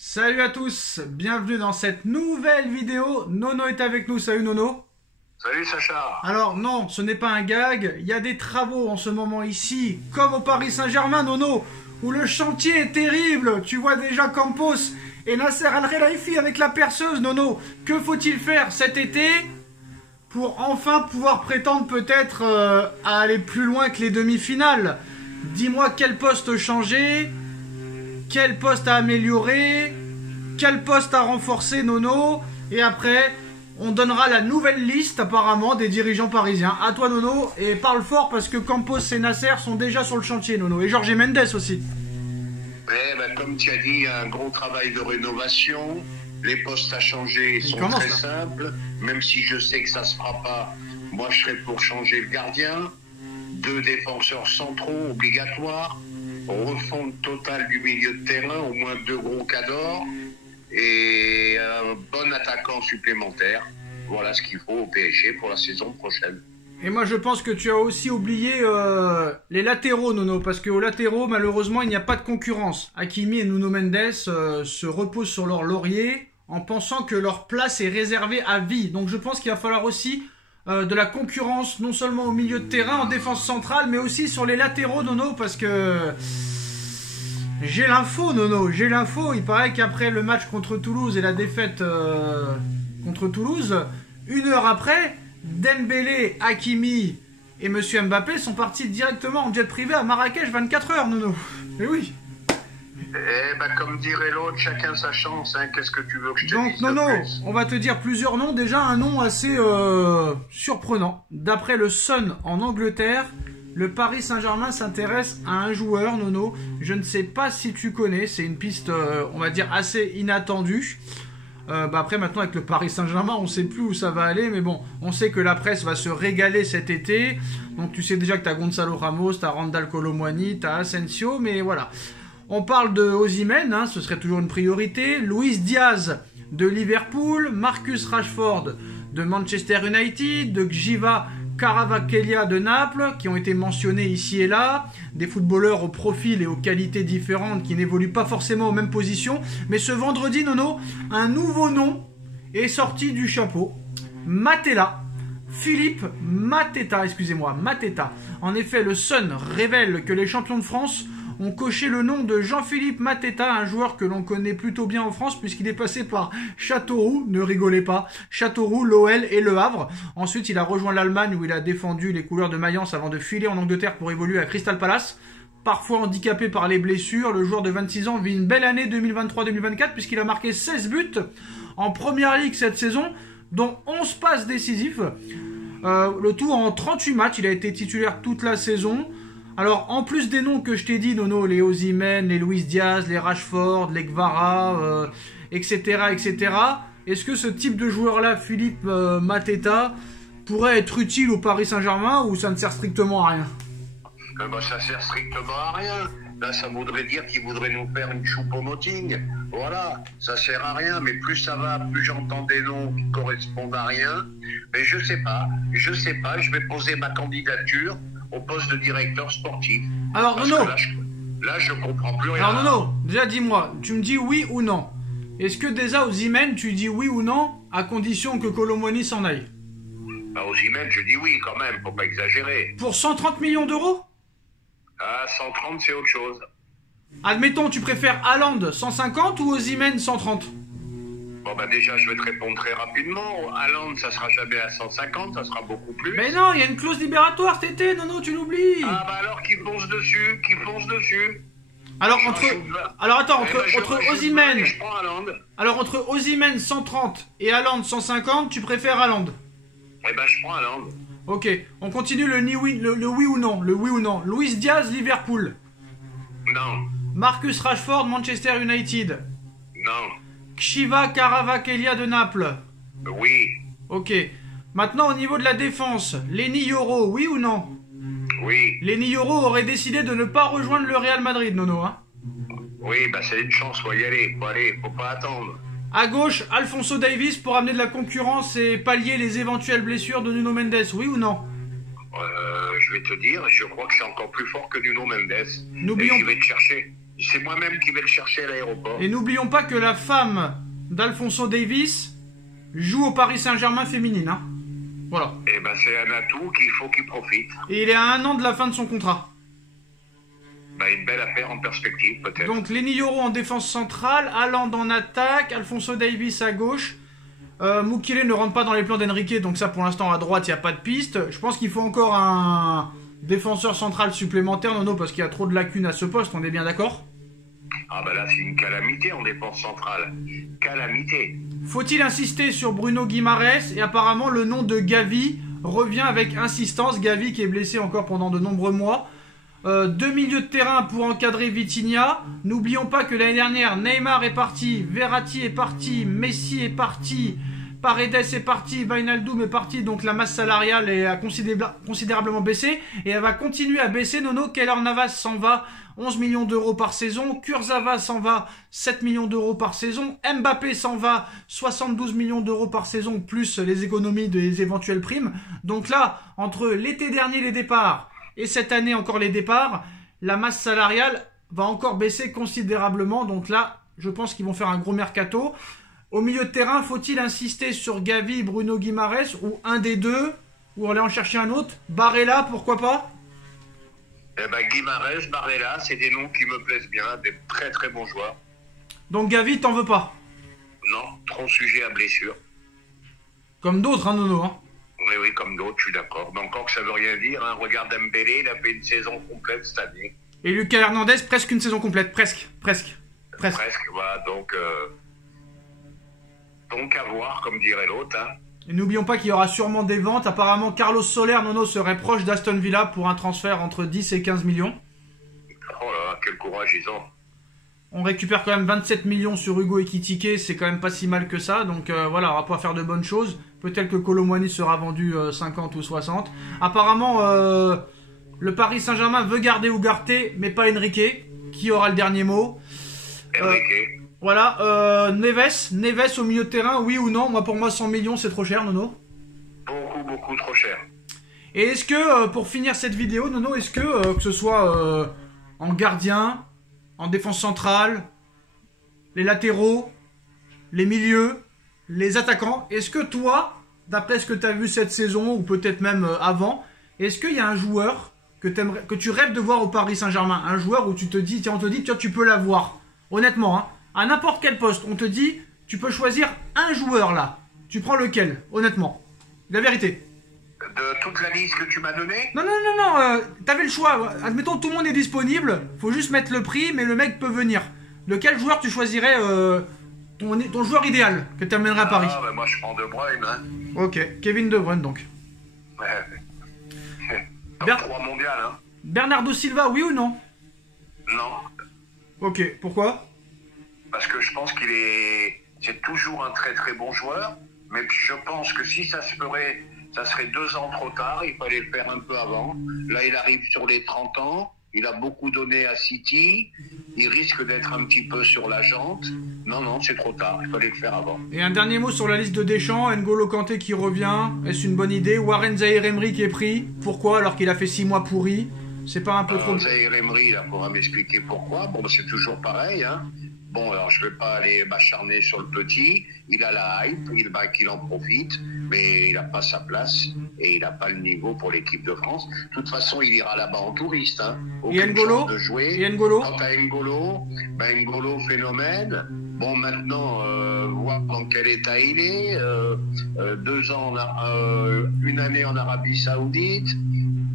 Salut à tous, bienvenue dans cette nouvelle vidéo. Nono est avec nous, salut Nono. Salut Sacha. Alors non, ce n'est pas un gag, il y a des travaux en ce moment ici, comme au Paris Saint-Germain Nono, où le chantier est terrible. Tu vois déjà Campos et Nasser Al-Khelaifi avec la perceuse Nono. Que faut-il faire cet été pour enfin pouvoir prétendre peut-être à aller plus loin que les demi-finales? Dis-moi quel poste changer, quel poste à améliorer, quel poste à renforcer Nono, et après on donnera la nouvelle liste apparemment des dirigeants parisiens. À toi Nono, et parle fort parce que Campos et Nasser sont déjà sur le chantier Nono, et Jorge Mendes aussi. Comme tu as dit, il y a un gros travail de rénovation. Les postes à changer sont très simples, même si je sais que ça se fera pas. Moi je serais pour changer le gardien, 2 défenseurs centraux obligatoires, refonte totale du milieu de terrain, au moins 2 gros cadors et un bon attaquant supplémentaire. Voilà ce qu'il faut au PSG pour la saison prochaine. Et moi je pense que tu as aussi oublié les latéraux Nono, parce qu'aux latéraux malheureusement il n'y a pas de concurrence. Hakimi et Nuno Mendes se reposent sur leur laurier en pensant que leur place est réservée à vie. Donc je pense qu'il va falloir aussi de la concurrence, non seulement au milieu de terrain, en défense centrale, mais aussi sur les latéraux Nono, parce que j'ai l'info Nono, j'ai l'info. Il paraît qu'après le match contre Toulouse et la défaite contre Toulouse, 1 heure après, Dembélé, Hakimi et Monsieur Mbappé sont partis directement en jet privé à Marrakech 24 heures Nono. Et oui. Comme dirait l'autre, chacun sa chance, hein. Qu'est-ce que tu veux que je te dise? Donc Nono, on va te dire plusieurs noms. Déjà un nom assez surprenant. D'après le Sun en Angleterre, le Paris Saint-Germain s'intéresse à un joueur Nono. Je ne sais pas si tu connais, c'est une piste on va dire assez inattendue. Après maintenant avec le Paris Saint-Germain on sait plus où ça va aller, mais bon, on sait que la presse va se régaler cet été. Donc tu sais déjà que tu as Gonzalo Ramos, tu as Randal Kolo Muani, tu as Asensio, mais voilà. On parle de Osimhen, hein, ce serait toujours une priorité. Luis Diaz de Liverpool, Marcus Rashford de Manchester United, de Giva Kvaratskhelia de Naples, qui ont été mentionnés ici et là. Des footballeurs au profil et aux qualités différentes qui n'évoluent pas forcément aux mêmes positions. Mais ce vendredi, Nono, un nouveau nom est sorti du chapeau. Mateta. Philippe Mateta, excusez-moi, Mateta. En effet, le Sun révèle que les champions de France ont coché le nom de Jean-Philippe Mateta, un joueur que l'on connaît plutôt bien en France puisqu'il est passé par Châteauroux, ne rigolez pas, Châteauroux, l'OL et Le Havre. Ensuite, il a rejoint l'Allemagne où il a défendu les couleurs de Mayence avant de filer en Angleterre pour évoluer à Crystal Palace. Parfois handicapé par les blessures, le joueur de 26 ans vit une belle année 2023-2024 puisqu'il a marqué 16 buts en Première Ligue cette saison, dont 11 passes décisives. Le tout en 38 matchs, il a été titulaire toute la saison. Alors, en plus des noms que je t'ai dit, Nono, les Osimhen, les Luis Diaz, les Rashford, les Kvara, etc., etc., est-ce que ce type de joueur-là, Philippe Mateta, pourrait être utile au Paris Saint-Germain ou ça ne sert strictement à rien? Ça sert strictement à rien. Là, ça voudrait dire qu'il voudrait nous faire une choupo-moting. Voilà, ça sert à rien. Mais plus ça va, plus j'entends des noms qui correspondent à rien. Mais je sais pas. Je vais poser ma candidature au poste de directeur sportif. Alors parce Nono, là, je comprends plus rien. Alors Nono, déjà dis-moi, tu me dis oui ou non? Est-ce que déjà Osimhen, tu dis oui ou non, à condition que Kolo Muani s'en aille? Osimhen, je dis oui quand même, faut pas exagérer. Pour 130 millions d'euros? Ah, 130 c'est autre chose. Admettons, tu préfères Haaland 150 ou Osimhen 130? Déjà, je vais te répondre très rapidement. Haaland, ça sera jamais à 150, ça sera beaucoup plus. Mais non, il y a une clause libératoire cet été, Nono, tu l'oublies. Alors qu'il fonce dessus, Alors entre Osimhen, je prends Haaland. Alors entre Osimhen 130 et Haaland 150, tu préfères Haaland? Je prends Haaland. Ok, on continue le oui ou non. Luis Diaz, Liverpool. Non. Marcus Rashford, Manchester United. Non. Giva Kvaratskhelia de Naples. Oui. Ok. Maintenant, au niveau de la défense, Lenny Yoro, oui ou non? Oui. Lenny Yoro aurait décidé de ne pas rejoindre le Real Madrid, Nono, hein? Oui, c'est une chance, faut y aller. Faut pas attendre. À gauche, Alphonso Davies pour amener de la concurrence et pallier les éventuelles blessures de Nuno Mendes, oui ou non? Je vais te dire, je crois que c'est encore plus fort que Nuno Mendes. N'oublions et je vais te chercher. C'est moi-même qui vais le chercher à l'aéroport. Et n'oublions pas que la femme d'Alphonso Davies joue au Paris Saint-Germain féminine. Hein. Voilà. Eh ben, c'est un atout qu'il faut qu'il profite. Et il est à 1 an de la fin de son contrat. Ben, une belle affaire en perspective, peut-être. Donc, Lenny Yoro en défense centrale, Haaland en attaque, Alphonso Davies à gauche. Mukele ne rentre pas dans les plans d'Enrique, donc ça, pour l'instant, à droite, il n'y a pas de piste. Je pense qu'il faut encore un défenseur central supplémentaire, Nono, parce qu'il y a trop de lacunes à ce poste, on est bien d'accord? Ah ben là, c'est une calamité en défense centrale. Calamité. Faut-il insister sur Bruno Guimaraes? Et apparemment, le nom de Gavi revient avec insistance. Gavi qui est blessé encore pendant de nombreux mois. 2 milieux de terrain pour encadrer Vitinha. N'oublions pas que l'année dernière, Neymar est parti, Verratti est parti, Messi est parti, Paredes est parti, Wijnaldum est parti. Donc la masse salariale a considérablement baissé. Et elle va continuer à baisser. Nono, Keylor Navas s'en va, 11 millions d'euros par saison. Kurzawa s'en va, 7 millions d'euros par saison. Mbappé s'en va, 72 millions d'euros par saison, plus les économies des éventuelles primes. Donc là, entre l'été dernier les départs et cette année encore les départs, la masse salariale va encore baisser considérablement. Donc là, je pense qu'ils vont faire un gros mercato. Au milieu de terrain, faut-il insister sur Gavi, Bruno Guimaraes ou un des deux? Ou aller en chercher un autre? Barella, pourquoi pas? Eh ben, Guimaraes, Barella, c'est des noms qui me plaisent bien, des très très bons joueurs. Donc Gavi, t'en veux pas? Non, trop sujet à blessure. Comme d'autres, hein, Nono, hein. Oui, comme d'autres, je suis d'accord. Mais encore que ça veut rien dire, hein. Regarde Dembélé, il a fait une saison complète cette année. Et Lucas Hernandez, presque une saison complète, presque, voilà, donc à voir, comme dirait l'autre, hein. Et n'oublions pas qu'il y aura sûrement des ventes. Apparemment, Carlos Soler, Nono, serait proche d'Aston Villa pour un transfert entre 10 et 15 millions. Oh là là, quel courage ils ont. On récupère quand même 27 millions sur Hugo Ekitike, c'est quand même pas si mal que ça. Donc voilà, on va pouvoir faire de bonnes choses. Peut-être que Kolo Muani sera vendu 50 ou 60. Apparemment, le Paris Saint-Germain veut garder Ugarte, mais pas Enrique, qui aura le dernier mot. Enrique. Voilà, Neves au milieu de terrain, oui ou non? Pour moi 100 millions c'est trop cher, Nono. Beaucoup trop cher. Et est-ce que, pour finir cette vidéo, Nono, est-ce que ce soit en gardien, en défense centrale, les latéraux, les milieux, les attaquants, est-ce que toi, d'après ce que tu as vu cette saison, ou peut-être même avant, est-ce qu'il y a un joueur que tu rêves de voir au Paris Saint-Germain? Un joueur où tu te dis, tiens, tu peux l'avoir. Honnêtement, hein. À n'importe quel poste, on te dit, tu peux choisir un joueur là. Tu prends lequel, honnêtement? La vérité. De toute la liste que tu m'as donnée? Non, t'avais le choix. Admettons, tout le monde est disponible. Faut juste mettre le prix, mais le mec peut venir. Lequel joueur tu choisirais ton joueur idéal que tu amènerais à Paris? Ah, bah moi je prends De Bruyne. Hein. Ok, Kevin De Bruyne donc. Ouais. Top 3 mondial, hein. Bernardo Silva, oui ou non? Non. Ok, pourquoi? Parce que je pense c'est toujours un très très bon joueur, mais je pense que si ça se ferait, ça serait 2 ans trop tard, il fallait le faire un peu avant. Là, il arrive sur les 30 ans, il a beaucoup donné à City, il risque d'être un petit peu sur la jante. Non, c'est trop tard, il fallait le faire avant. Et un dernier mot sur la liste de Deschamps, N'Golo Kanté qui revient, est-ce une bonne idée? Warren Zaïre-Emery qui est pris, pourquoi alors qu'il a fait 6 mois pourris? C'est pas un peu trop... Zaïre-Emery, il pourra m'expliquer pourquoi. Bon, c'est toujours pareil, hein. Bon, alors je ne vais pas aller m'acharner sur le petit. Il a la hype, qu'il en profite, mais il n'a pas sa place et il n'a pas le niveau pour l'équipe de France. De toute façon, il ira là-bas en touriste. Hein. Et N'Golo de jouer. Et N'Golo Quant à N'Golo, N'Golo phénomène. Bon, maintenant, voir dans quel état il est. 2 ans, une année en Arabie Saoudite,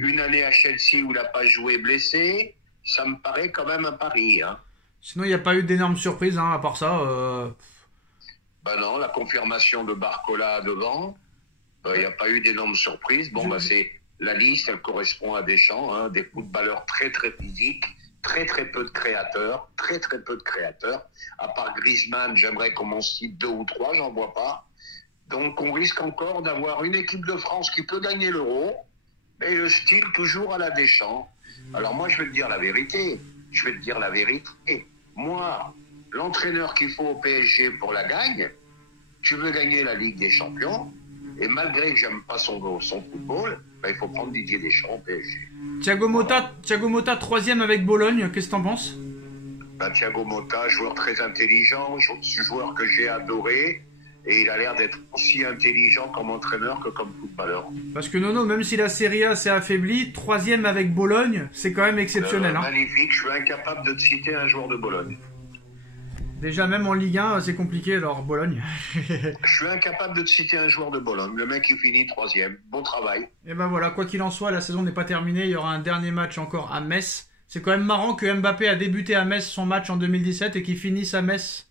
une année à Chelsea où il n'a pas joué blessé. Ça me paraît quand même un pari, hein. Sinon, il n'y a pas eu d'énormes surprises, hein, à part ça. Ben non, la confirmation de Barcola devant. Il n'y a pas eu d'énormes surprises. Bon, c'est la liste, elle correspond à Deschamps, hein, des footballeurs très très physiques, très peu de créateurs, très peu de créateurs. À part Griezmann, j'aimerais qu'on m'en cite 2 ou 3, j'en vois pas. Donc on risque encore d'avoir une équipe de France qui peut gagner l'Euro, mais le style toujours à la Deschamps. Alors moi, je vais te dire la vérité. Moi, l'entraîneur qu'il faut au PSG pour la gagne, tu veux gagner la Ligue des Champions, et malgré que j'aime pas son football, il faut prendre Didier Deschamps au PSG. Thiago Motta 3e avec Bologne, qu'est-ce que t'en penses? Thiago Motta, joueur très intelligent, joueur que j'ai adoré. Et il a l'air d'être aussi intelligent comme entraîneur que comme footballeur. Parce que Nono, même si la Serie A s'est affaiblie, 3e avec Bologne, c'est quand même exceptionnel. Magnifique, je suis incapable de te citer un joueur de Bologne. Déjà, même en Ligue 1, c'est compliqué, alors Bologne. Je suis incapable de te citer un joueur de Bologne. Le mec, il finit 3e. Bon travail. Et ben voilà, quoi qu'il en soit, la saison n'est pas terminée. Il y aura un dernier match encore à Metz. C'est quand même marrant que Mbappé a débuté à Metz son match en 2017 et qu'il finisse à Metz.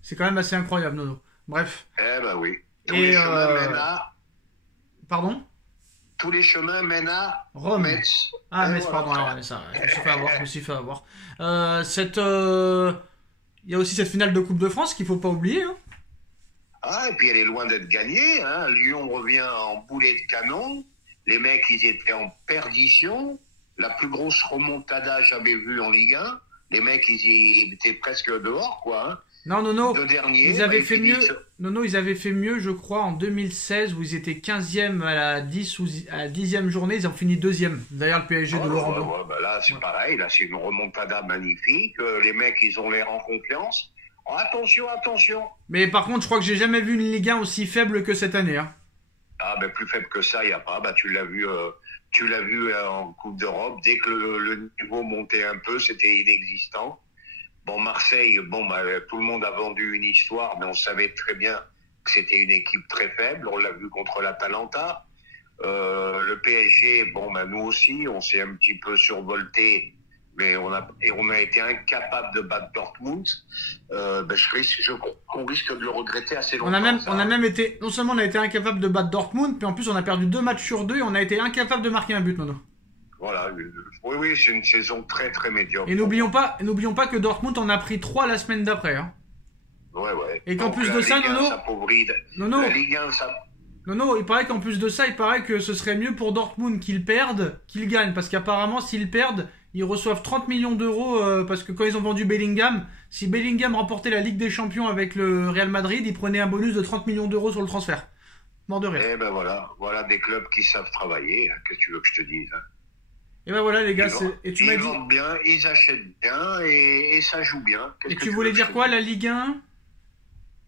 C'est quand même assez incroyable, Nono. Bref. Eh ben oui. Tous les chemins mènent à... Pardon? Tous les chemins mènent à... Rome. Metz. Ah, Metz, voilà, pardon. Alors, ça, je me suis fait avoir. Il y a aussi cette finale de Coupe de France qu'il ne faut pas oublier. Hein. Ah, et puis elle est loin d'être gagnée. Hein. Lyon revient en boulet de canon. Les mecs, ils étaient en perdition. La plus grosse remontada j'avais vue en Ligue 1. Les mecs, ils étaient presque dehors, quoi. Hein. Non, Nono, ils avaient fait mieux. Nono, ils avaient fait mieux, je crois, en 2016, où ils étaient 15e à la 10e journée, ils ont fini 2e. D'ailleurs, le PSG de Laurent Blanc. Ouais, bah là, c'est pareil, là, c'est une remontada magnifique. Les mecs, ils ont l'air en confiance. Oh, attention. Mais par contre, je crois que j'ai jamais vu une Ligue 1 aussi faible que cette année. Hein. Ah, ben plus faible que ça, il n'y a pas. Bah, tu l'as vu en Coupe d'Europe. Dès que le niveau montait un peu, c'était inexistant. Bon, Marseille, tout le monde a vendu une histoire, mais on savait très bien que c'était une équipe très faible. On l'a vu contre l'Atalanta. Le PSG, nous aussi, on s'est un petit peu survolté, mais on a été incapable de battre Dortmund. On risque de le regretter assez longtemps. On a même été, non seulement on a été incapable de battre Dortmund, mais en plus on a perdu 2 matchs sur 2 et on a été incapable de marquer un but, Nono. Voilà, oui, c'est une saison très très médiocre. Et n'oublions pas que Dortmund en a pris 3 la semaine d'après. Hein. Ouais. Et qu'en plus de ça, Nono, la Ligue 1, ça... Nono, il paraît qu'en plus de ça, que ce serait mieux pour Dortmund qu'ils perdent qu'ils gagnent. Parce qu'apparemment, s'ils perdent, ils reçoivent 30 millions d'euros parce que quand ils ont vendu Bellingham, si Bellingham remportait la Ligue des Champions avec le Real Madrid, ils prenaient un bonus de 30 millions d'euros sur le transfert. Mort de rire. Eh ben voilà des clubs qui savent travailler. Qu'est-ce que tu veux que je te dise? Et ben voilà les gars, ils vendent bien, ils achètent bien et ça joue bien. Et tu voulais dire quoi, la Ligue 1?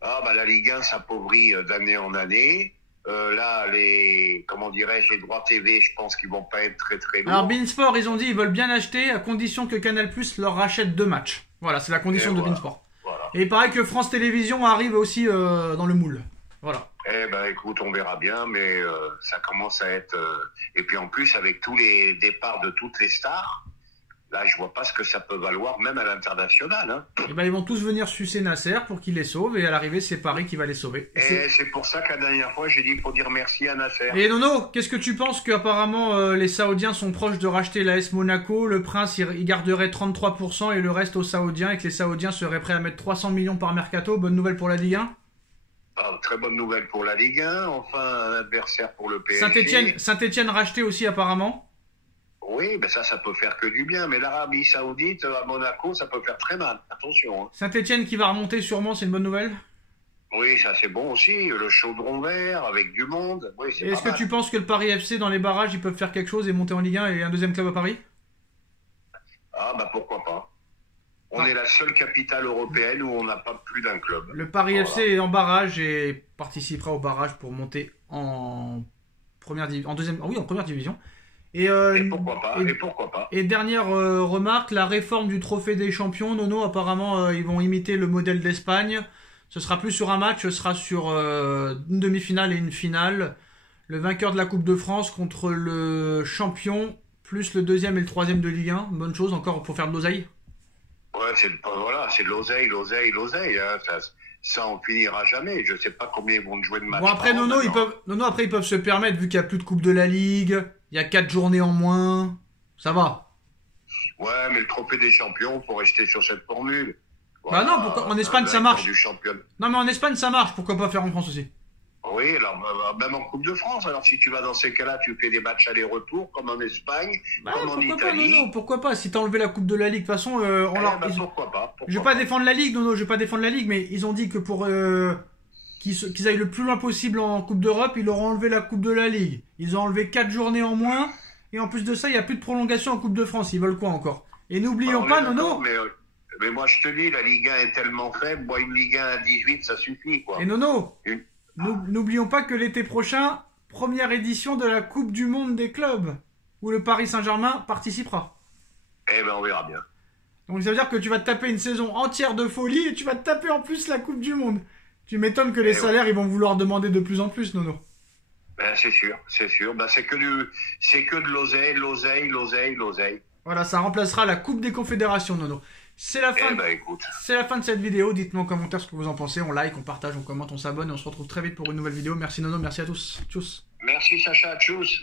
La Ligue 1 s'appauvrit d'année en année. Là, les droits TV, je pense qu'ils vont pas être très très lourds. Alors Beansport, ils ont dit ils veulent bien acheter à condition que Canal+ leur rachète 2 matchs. Voilà, c'est la condition de Beansport. Voilà. Et il paraît que France Télévisions arrive aussi dans le moule. Voilà. Eh ben écoute, on verra bien, mais ça commence à être... Et puis en plus, avec tous les départs de toutes les stars, là, je vois pas ce que ça peut valoir, même à l'international. Hein. Et ben ils vont tous venir sucer Nasser pour qu'il les sauve, et à l'arrivée, c'est Paris qui va les sauver. Et c'est pour ça que la dernière fois, j'ai dit qu'il faut dire merci à Nasser. Et Nono, qu'est-ce que tu penses qu'apparemment les Saoudiens sont proches de racheter l'AS Monaco, le prince il garderait 33% et le reste aux Saoudiens, et que les Saoudiens seraient prêts à mettre 300 millions par mercato? Bonne nouvelle pour la Ligue 1? Très bonne nouvelle pour la Ligue 1, enfin un adversaire pour le PSG. Saint-Etienne racheté aussi apparemment. Oui, ça peut faire que du bien, mais l'Arabie Saoudite à Monaco, ça peut faire très mal, attention. Hein. Saint-Etienne qui va remonter sûrement, c'est une bonne nouvelle? Oui, ça c'est bon aussi, le chaudron vert avec du monde. Oui, est-ce que tu penses que le Paris FC dans les barrages, ils peuvent faire quelque chose et monter en Ligue 1 et un deuxième club à Paris? Pourquoi pas. On est la seule capitale européenne où on n'a pas plus d'un club. Le Paris FC est en barrage et participera au barrage pour monter en première division. Et pourquoi pas. Et dernière remarque, la réforme du trophée des champions, Nono, apparemment ils vont imiter le modèle d'Espagne. Ce sera plus sur un match, ce sera sur une demi-finale et une finale. Le vainqueur de la Coupe de France contre le champion, plus le deuxième et le troisième de Ligue 1. Bonne chose encore pour faire de l'oseille. Ouais, c'est de l'oseille. Hein. Ça en finira jamais. Je sais pas combien ils vont jouer de matchs. Bon, après, Nono, ils peuvent se permettre, vu qu'il n'y a plus de Coupe de la Ligue, il y a 4 journées en moins. Ça va. Ouais, mais le trophée des champions, faut rester sur cette formule. Voilà, non, pourquoi, en Espagne, ça marche. Non, mais en Espagne, ça marche. Pourquoi pas faire en France aussi? Oui, alors même en Coupe de France. Alors si tu vas dans ces cas-là, tu fais des matchs aller-retour comme en Espagne, comme en Italie. Non, pourquoi pas? Si t'as enlevé la Coupe de la Ligue, de toute façon, pourquoi pas? Je vais pas défendre la Ligue, je vais pas défendre la Ligue, mais ils ont dit que pour qu'ils aillent le plus loin possible en Coupe d'Europe, ils leur ont enlevé la Coupe de la Ligue. Ils ont enlevé 4 journées en moins, et en plus de ça, il y a plus de prolongation en Coupe de France. Ils veulent quoi encore? Et n'oublions pas, Nono. Mais moi, je te dis, la Ligue 1 est tellement faible. Moi, une Ligue 1 à 18, ça suffit, quoi. Et Nono, n'oublions pas que l'été prochain, première édition de la Coupe du Monde des clubs, où le Paris Saint-Germain participera. Eh ben, on verra bien. Donc ça veut dire que tu vas te taper une saison entière de folie et tu vas te taper en plus la Coupe du Monde. Tu m'étonnes que les salaires, ils vont vouloir demander de plus en plus, Nono. Ben, c'est sûr, c'est sûr. Ben, c'est que de l'oseille, l'oseille. Voilà, ça remplacera la Coupe des Confédérations, Nono. C'est la fin. C'est la fin de cette vidéo. Dites-moi en commentaire ce que vous en pensez. On like, on partage, on commente, on s'abonne et on se retrouve très vite pour une nouvelle vidéo. Merci Nono, merci à tous. Tchuss. Merci Sacha, tchuss.